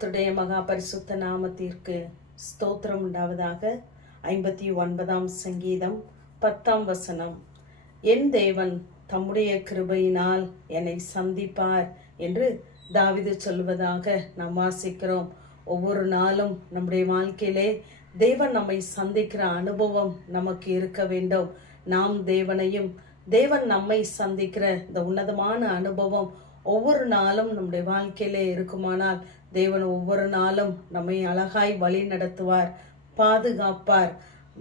கர்த்துடைய மகா பரிசுத்த நாமத்திற்கு ஸ்தோத்திரம் உண்டாவதாக. ஐம்பத்தி ஒன்பதாம் சங்கீதம் பத்தாம் வசனம். என் தேவன் தம்முடைய கிருபையினால் என்னை சந்திப்பார் என்று தாவிது சொல்வதாக நாம் வாசிக்கிறோம். ஒவ்வொரு நாளும் நம்முடைய வாழ்க்கையிலே தேவன் நம்மை சந்திக்கிற அனுபவம் நமக்கு இருக்க வேண்டும். நாம் தேவனையும் தேவன் நம்மை சந்திக்கிற இந்த உன்னதமான அனுபவம் ஒவ்வொரு நாளும் நம்முடைய வாழ்க்கையிலே இருக்குமானால் தேவன் ஒவ்வொரு நாளும் நம்மை அழகாய் வழி நடத்துவார் பாதுகாப்பார்.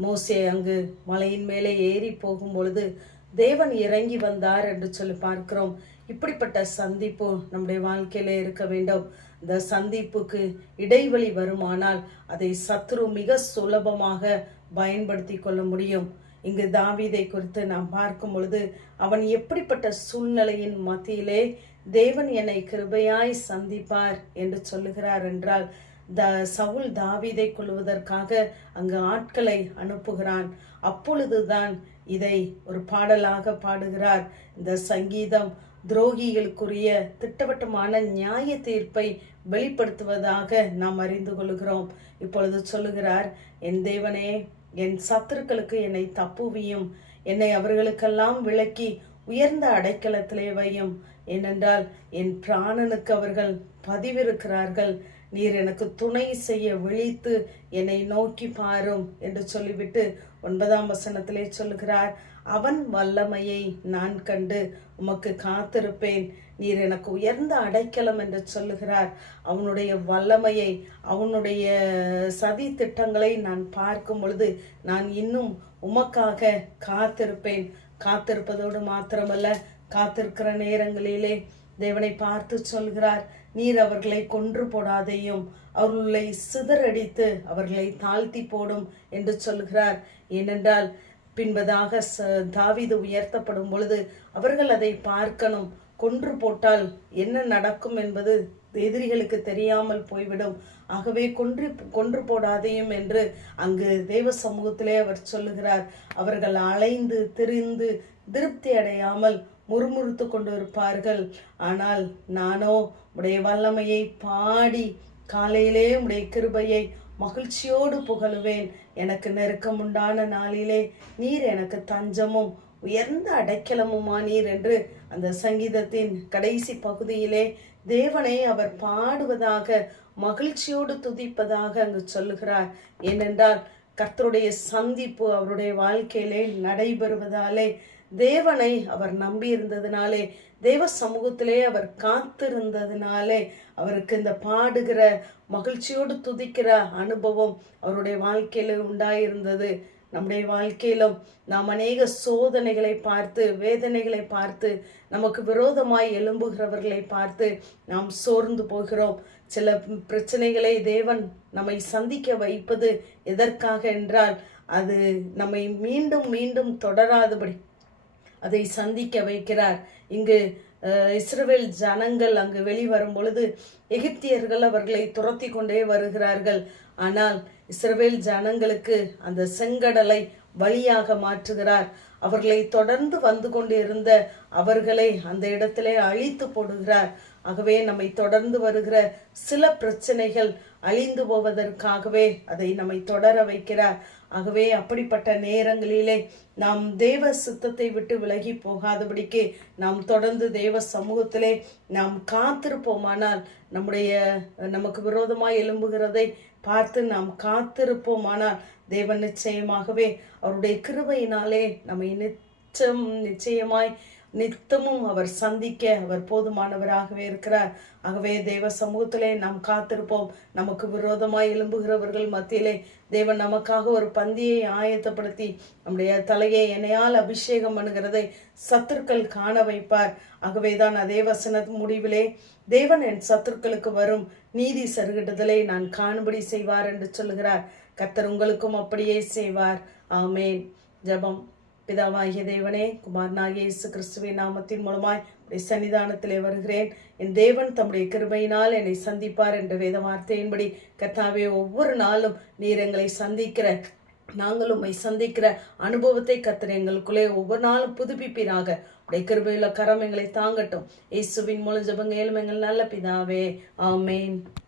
மோசே அங்கு மலையின் மேலே ஏறி போகும் பொழுது தேவன் இறங்கி வந்தார் என்று சொல்லி பார்க்கிறோம். இப்படிப்பட்ட சந்திப்பு நம்முடைய வாழ்க்கையிலே இருக்க வேண்டும். இந்த சந்திப்புக்கு இடைவெளி வருமானால் அதை சத்ரு மிக சுலபமாக பயன்படுத்தி கொள்ள முடியும். இங்கு தாவீதை குறித்து நாம் பார்க்கும் பொழுது அவன் எப்படிப்பட்ட சூழ்நிலையின் மத்தியிலே தேவன் என்னை கிருபையாய் சந்திப்பார் என்று சொல்லுகிறார் என்றால் த சவுல் தாவீதை கொள்வதற்காக அங்கு ஆட்களை அனுப்புகிறான். அப்பொழுதுதான் இதை ஒரு பாடலாக பாடுகிறார். இந்த சங்கீதம் துரோகிகளுக்குரிய திட்டவட்டமான நியாய தீர்ப்பை வெளிப்படுத்துவதாக நாம் அறிந்து கொள்கிறோம். இப்பொழுது சொல்லுகிறார் என் தேவனே என் சத்துருக்களுக்கு என்னை தப்புவியும். என்னை அவர்களுக்கெல்லாம் விளக்கி உயர்ந்த அடைக்கலத்திலே வையும். ஏனென்றால் என் பிராணனுக்கு அவர்கள் பதிவிருக்கிறார்கள். நீர் எனக்கு துணை செய்ய விழித்து என்னை நோக்கி பாரும் என்று சொல்லிவிட்டு ஒன்பதாம் வசனத்திலே சொல்லுகிறார் அவன் வல்லமையை நான் கண்டு உமக்கு காத்திருப்பேன். நீர் எனக்கு உயர்ந்த அடைக்கலம் என்று சொல்லுகிறார். அவனுடைய வல்லமையை அவனுடைய சதி திட்டங்களை நான் பார்க்கும் பொழுது நான் இன்னும் உமக்காக காத்திருப்பேன். காத்திருப்பதோடு மாத்திரமல்ல காத்திருக்கிற நேரங்களிலே தேவனை பார்த்து சொல்கிறார் நீர் அவர்களை கொன்று போடாதையும். அவர்களை சிதறடித்து அவர்களை தாழ்த்தி போடும் என்று சொல்கிறார். ஏனென்றால் பின்பதாக தாவிது உயர்த்தப்படும் பொழுது அவர்கள் அதை பார்க்கணும். கொன்று போட்டால் என்ன நடக்கும் என்பது எதிரிகளுக்கு தெரியாமல் போய்விடும். ஆகவே கொன்று கொன்று போடாதையும் என்று அங்கு தேவ சமூகத்திலே அவர் சொல்லுகிறார். அவர்கள் அலைந்து திரிந்து திருப்தி அடையாமல் முறுமுறுத்து கொண்டிருப்பார்கள். ஆனால் நானோ உடைய வல்லமையை பாடி காலையிலே உடைய கிருபையை மகிழ்ச்சியோடு புகழுவேன். எனக்கு நெருக்கம் உண்டான நாளிலே நீர் எனக்கு தஞ்சமும் உயர்ந்த அடைக்கலமுமா நீர் என்று அந்த சங்கீதத்தின் கடைசி பகுதியிலே தேவனை அவர் பாடுவதாக மகிழ்ச்சியோடு துதிப்பதாக அங்கு சொல்லுகிறார். ஏனென்றால் கர்த்தருடைய சந்திப்பு அவருடைய வாழ்க்கையிலே நடைபெறுவதாலே தேவனை அவர் நம்பி இருந்ததுனாலே தேவ சமூகத்திலே அவர் காத்திருந்ததுனாலே அவருக்கு இந்த பாடுகிற மகிழ்ச்சியோடு துதிக்கிற அனுபவம் அவருடைய வாழ்க்கையில உண்டாயிருந்தது. நம்முடைய வாழ்க்கையிலும் நாம் அநேக சோதனைகளை பார்த்து வேதனைகளை பார்த்து நமக்கு விரோதமாய் எழும்புகிறவர்களை பார்த்து நாம் சோர்ந்து போகிறோம். சில பிரச்சனைகளை தேவன் நம்மை சந்திக்க வைப்பது எதற்காக என்றால் அது நம்மை மீண்டும் மீண்டும் தொடராதபடி அதை சந்திக்க வைக்கிறார். இங்கு இஸ்ரவேல் ஜனங்கள் அங்கு வெளிவரும் பொழுது எகிப்தியர்கள் அவர்களை துரத்தி கொண்டே வருகிறார்கள். ஆனால் இஸ்ரவேல் ஜனங்களுக்கு அந்த செங்கடலை வழியாக மாற்றுகிறார். அவர்களை தொடர்ந்து வந்து கொண்டிருந்த அவர்களை அந்த இடத்திலே அழித்து போடுகிறார். ஆகவே நம்மை தொடர்ந்து வருகிற சில பிரச்சனைகள் அழிந்து போவதற்காகவே அதை நம்மை தொடர வைக்கிறார் ஆகவே அப்படிப்பட்ட நேரங்களிலே நாம் தேவ சித்தத்தை விட்டு விலகி போகாதபடிக்கு நாம் தொடர்ந்து தேவ சமூகத்திலே நாம் காத்திருப்போமானால் நம்முடைய நமக்கு விரோதமாய் எழும்புகிறதை பார்த்து நாம் காத்திருப்போமானால் தேவன் நிச்சயமாகவே அவருடைய கிருபையினாலே நம்மை நிச்சயம் நிச்சயமாய் நித்தமும் அவர் சந்திக்க அவர் போதுமானவராகவே இருக்கிறார். ஆகவே தேவ சமூகத்திலே நாம் காத்திருப்போம். நமக்கு விரோதமாய் எழும்புகிறவர்கள் மத்தியிலே தேவன் நமக்காக ஒரு பந்தியை ஆயத்தப்படுத்தி நம்முடைய தலையை என்னையால் அபிஷேகம் பண்ணுகிறதை சத்துருக்கள் காண வைப்பார். ஆகவேதான் அதே வசன முடிவிலே தேவன் என் சத்துருக்களுக்கு வரும் நீதி சருகிட்டதிலே நான் காணுபடி செய்வார் என்று சொல்லுகிறார். கத்தர் உங்களுக்கும் அப்படியே செய்வார். ஆமேன். ஜபம். பிதாவாகிய தேவனே குமாரனாகிய இயேசு கிறிஸ்துவின் நாமத்தின் மூலமாய் சன்னிதானத்திலே வருகிறேன். என் தேவன் தம்முடைய கிருபையினால் என்னை சந்திப்பார் என்ற வேத வார்த்தையின்படி கத்தாவே ஒவ்வொரு நாளும் நீர் எங்களை சந்திக்கிற நாங்கள் உம்மை சந்திக்கிற அனுபவத்தை கத்திர எங்களுக்குள்ளே ஒவ்வொரு நாளும் புதுப்பிப்பீராக. உடைய கிருபையுள்ள கரம் எங்களை தாங்கட்டும். இயேசுவின் மூலம் ஜபங்க ஏழும் எங்கள் நல்ல பிதாவே. ஆமேன்.